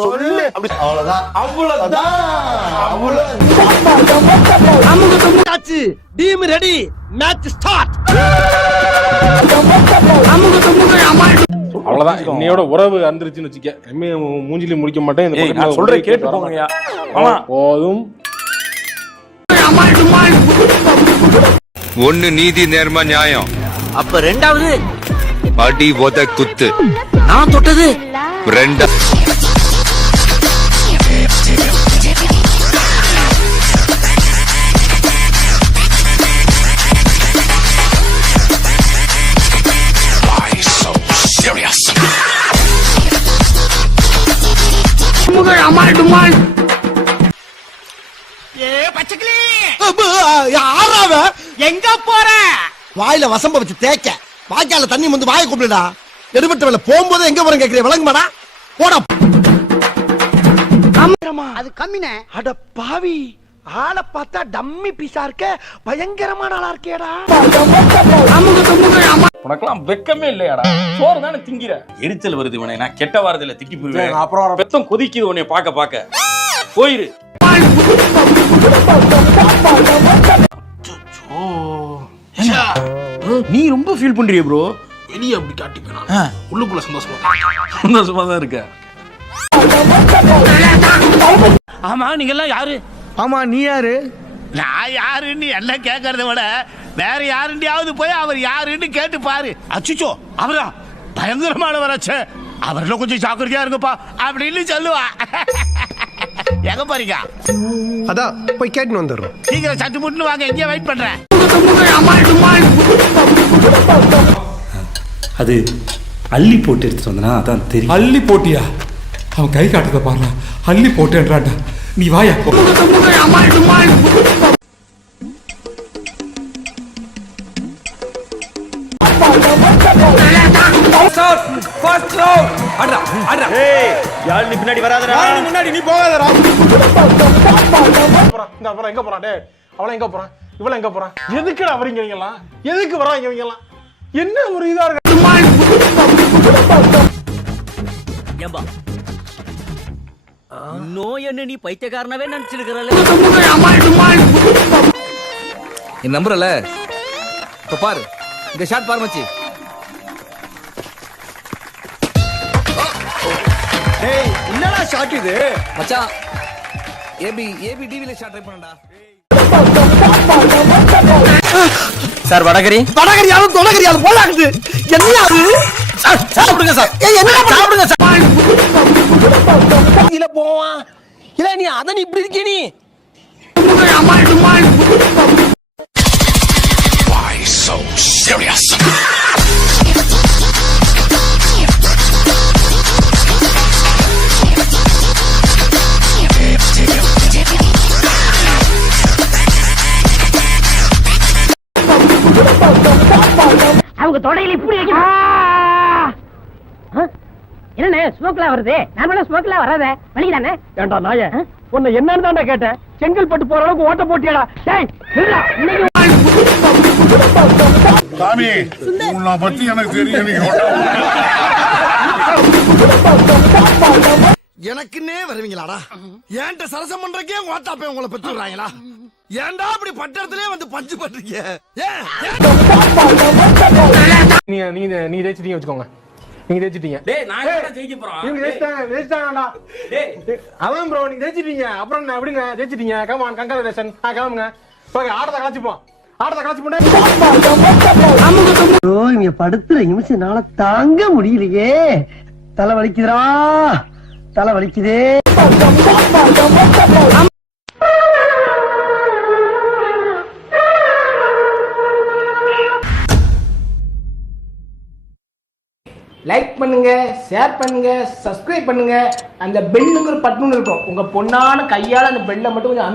சொல்லு. அவ்வளவுதான். Team ready, match start. அவ்வளவுதான். இன்னையோட உறவு அந்திருச்சுன்னு வச்சுக்க. மூஞ்சிலி முடிக்க மாட்டேன். நான் சொல்றேன் கேட்டு போங்கயா. போதும். ஒன்னு நீதி நேர்ம நியாயம். அப்ப ரெண்டாவது அடி உத குத்து. நான் தொட்டது ரெண்டா எங்க போற? வாயில வசம்ப வச்சு தேய்க்க, வாய்க்கால தண்ணி வந்து வாயை கூப்பிடுடா. எடுபட்ட வேலை போகும்போது எங்க போறேன் கேக்குறேன், விளங்குமாடா? போடா. அது கம்மினே. அட பாவி, ஆளை பார்த்தா டம்மி பீஸா இருக்க, பயங்கரமான ஆளா இருக்கேடா. உனக்கெல்லாம் வெக்கமே இல்லையாடா? சோறு தானே திங்கிற. எரிச்சல் வருது இவனை. நான் கெட்ட வாரத்துல திக்கி போயிருவேன். அப்புறம் பெத்தம் கொதிக்குது உன்னை பாக்க பாக்க. போயிரு. நீ ரொம்ப ஃபீல் பண்றிய ப்ரோ. வெளியே அப்படி காட்டிப்பேன், உள்ளுக்குள்ள சந்தோஷமா தான் இருக்க. ஆமா, நீங்க எல்லாம் யாரு? ஆமா, நீ யாரு? நான் யாருன்னு எல்லாம் கேட்கறத விட வேற யாருண்டியாவது போய் அவர் யாருன்னு கேட்டு பாரு. அச்சுச்சோ, அவரா பயங்கரமானவராச்சே, அவர்ல கொஞ்சம் ஜாக்கிரதையா இருங்கப்பா அப்படின்னு சொல்லுவா. எங்க போறீங்க? அதான் போய் கேட்டு வந்துடுறோம். சீக்கிரம் சட்டு முட்டு வாங்க, எங்கேயே வெயிட் பண்றேன். அது அள்ளி போட்டு எடுத்துட்டு வந்தனா அதான் தெரியும். அள்ளி போட்டியா? அவன் கை காட்டுறத பாருங்க. அள்ளி போட்டேன்றான்டா. நீ வாயா. பின்னாடி வராதடா. முன்னாடி நீ போகாதடா. அப்புறம் எங்க போறான்? அவளை எங்க போறான்? இவள எங்க போறான்? எதுக்குடா வரீங்க இவங்கலாம்? எதுக்கு வராங்க இவங்கலாம்? என்ன ஒரு இதா இருக்கு. ஏம்பா, இன்னும் என்ன நீ பைத்தியக்காரனவே நினைச்சிருக்கிறல்ல? என் நம்புறல. இப்ப பாரு, இந்த ஷாட் பாரு மச்சி. டேய், என்னடா ஷாட் இது? மச்சான், ஏபி டிவில ஷாட் ட்ரை பண்ணடா. சார் வடகரி வடகரியாலும் தொடகரியாலும் போலாக்குது. என்ன அது? சாப்பிடுங்க சார். என்ன சாப்பிடுங்க சார். இல்ல போவா. இல்ல நீ அத நீ இப்படி இருக்கே நீ. Why so serious? அவங்க தொடையில இப்படி என்ன ஸ்மோக்லாம் வருது? நார்மலா ஸ்மோக்லாம் வராத, வலிக்குதானே? ஏண்டா நாயே, உன்னை என்னன்னு தான்டா கேட்டேன். செங்கல்பட்டு போற அளவுக்கு ஓட்ட போட்டியாடா? டேய் நில்லுடா. சாமி, உன்னை பத்தி எனக்கு தெரியும். எனக்குன்னே வருவீங்களாடா? ஏன்ட்ட சரசம் பண்றக்கே ஓட்டாப்பே உங்களை பெற்று விடுறாங்களா? ஏன்டா அப்படி பட்டத்திலே வந்து பஞ்சு பண்றீங்க? நீ ஜெயிச்சிட்டீங்க வச்சுக்கோங்க. நீங்க ஜெயிச்சிட்டீங்க. டேய், நான் என்ன ஜெயிக்க போறேன்? நீங்க ஜெயிச்சிட்டாங்கடா. டேய், அவன் ப்ரோ நீங்க ஜெயிச்சிட்டீங்க. அப்புறம் என்ன எப்படிங்க ஜெயிச்சிட்டீங்க? Come on, congratulation. கிளம்புங்க. ஓகே, ஆடத கலாச்சிப்போம். ஆடத கலாச்சி போனே. ஐயோ, இங்க படுத்துற நிமிஷம்னால தாங்க முடியலையே. தலை வலிக்குதுடா, தலை வலிக்குதே. லைக் பண்ணுங்க, ஷேர் பண்ணுங்க, சப்ஸ்கிரைப் பண்ணுங்க. அந்த பெல்லுங்கிற பட்டன் இருக்கும், உங்க பொண்ணான கையால அந்த பெல்லை மட்டும் கொஞ்சம்